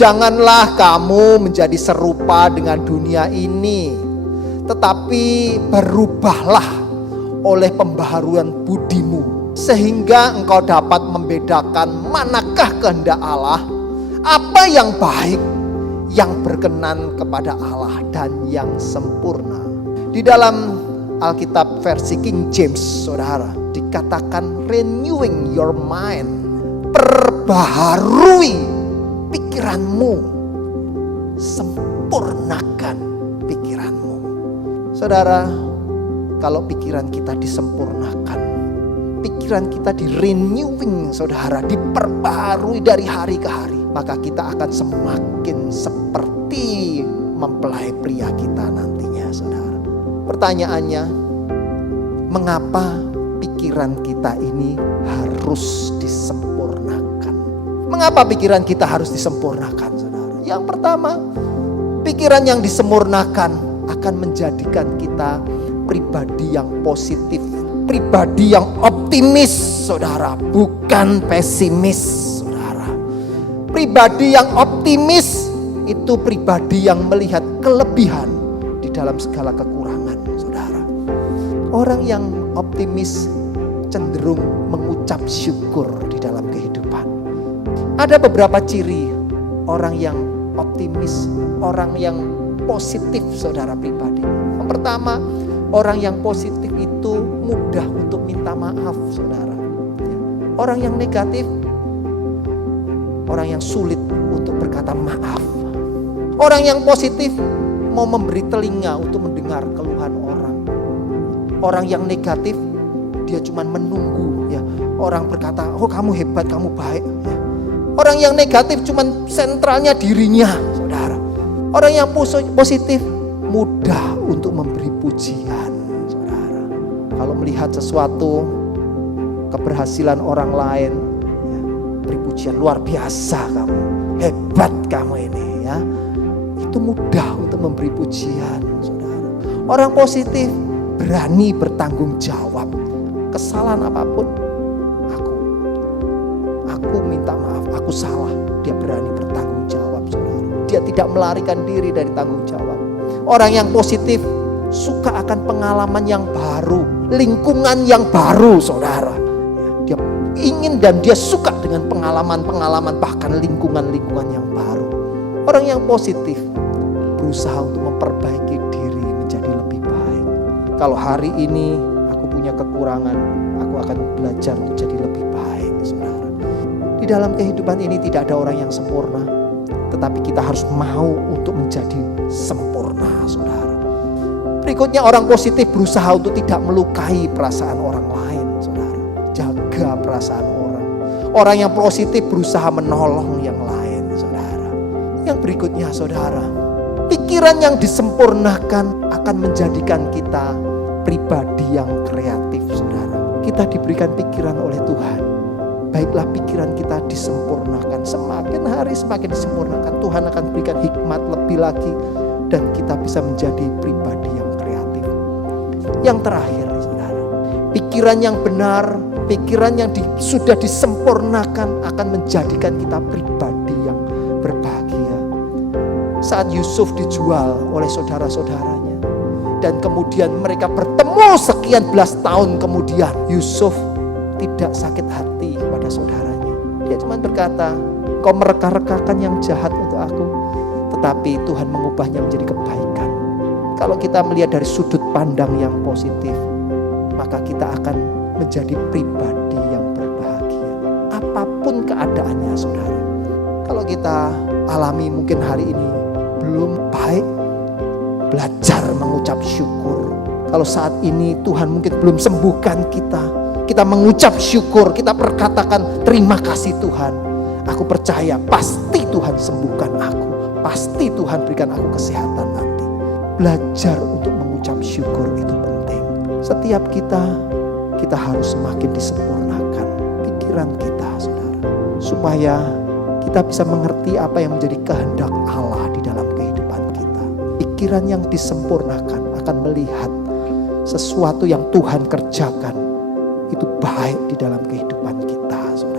Janganlah kamu menjadi serupa dengan dunia ini, tetapi berubahlah oleh pembaharuan budimu, sehingga engkau dapat membedakan manakah kehendak Allah, apa yang baik, yang berkenan kepada Allah, dan yang sempurna. Di dalam Alkitab versi King James, saudara, dikatakan renewing your mind, perbaharui pikiranmu, sempurnakan pikiranmu. Saudara, kalau pikiran kita disempurnakan, pikiran kita di renewing, saudara, diperbaharui dari hari ke hari, maka kita akan semakin seperti mempelai pria kita nantinya, saudara. Pertanyaannya, mengapa pikiran kita ini harus disempurnakan? Mengapa pikiran kita harus disempurnakan, saudara? Yang pertama, pikiran yang disempurnakan akan menjadikan kita pribadi yang positif, pribadi yang optimis, saudara, bukan pesimis, saudara. Pribadi yang optimis itu pribadi yang melihat kelebihan di dalam segala kekurangan, saudara. Orang yang optimis cenderung mengucap syukur di dalam kehidupan. Ada beberapa ciri orang yang optimis, orang yang positif, saudara pribadi. Yang pertama, orang yang positif itu mudah untuk minta maaf, saudara. Orang yang negatif, orang yang sulit untuk berkata maaf. Orang yang positif mau memberi telinga untuk mendengar keluhan orang. Orang yang negatif, dia cuma menunggu, ya. Orang berkata, oh kamu hebat, kamu baik, ya. Orang yang negatif cuma sentralnya dirinya, saudara. Orang yang positif mudah untuk memberi pujian, saudara. Kalau melihat sesuatu keberhasilan orang lain, ya, beri pujian, luar biasa kamu, hebat kamu ini, ya. Itu mudah untuk memberi pujian, saudara. Orang positif berani bertanggung jawab. Kesalahan apapun, aku minta maaf, aku salah. Dia berani bertanggung jawab, saudara. Dia tidak melarikan diri dari tanggung jawab. Orang yang positif suka akan pengalaman yang baru, lingkungan yang baru, saudara. Dia ingin dan dia suka dengan pengalaman-pengalaman, bahkan lingkungan-lingkungan yang baru. Orang yang positif berusaha untuk memperbaiki diri menjadi lebih baik. Kalau hari ini aku punya kekurangan, aku akan belajar menjadi lebih baik, saudara. Di dalam kehidupan ini tidak ada orang yang sempurna, tetapi kita harus mau untuk menjadi sempurna, saudara. Berikutnya, orang positif berusaha untuk tidak melukai perasaan orang lain, saudara. Jaga perasaan orang. Orang yang positif berusaha menolong yang lain, saudara. Yang berikutnya, saudara, pikiran yang disempurnakan akan menjadikan kita pribadi yang kreatif, saudara. Kita diberikan pikiran oleh Tuhan. Baiklah pikiran kita disempurnakan. Semakin hari semakin disempurnakan. Tuhan akan berikan hikmat lebih lagi. Dan kita bisa menjadi pribadi yang kreatif. Yang terakhir, saudara, pikiran yang benar, pikiran yang sudah disempurnakan akan menjadikan kita pribadi yang berbahagia. Saat Yusuf dijual oleh saudara-saudaranya, dan kemudian mereka bertemu sekian belas tahun kemudian, Yusuf tidak sakit hati kepada saudaranya. Dia cuma berkata, kau mereka-rekakan yang jahat untuk aku, tetapi Tuhan mengubahnya menjadi kebaikan. Kalau kita melihat dari sudut pandang yang positif, maka kita akan menjadi pribadi yang berbahagia. Apapun keadaannya, saudara. Kalau kita alami mungkin hari ini belum baik, belajar mengucap syukur. Kalau saat ini Tuhan mungkin belum sembuhkan kita mengucap syukur, kita berkatakan terima kasih Tuhan. Aku percaya pasti Tuhan sembuhkan aku, pasti Tuhan berikan aku kesehatan nanti. Belajar untuk mengucap syukur itu penting. Setiap kita harus semakin disempurnakan pikiran kita, saudara, supaya kita bisa mengerti apa yang menjadi kehendak Allah di dalam kehidupan kita. Pikiran yang disempurnakan akan melihat sesuatu yang Tuhan kerjakan itu baik di dalam kehidupan kita, saudara.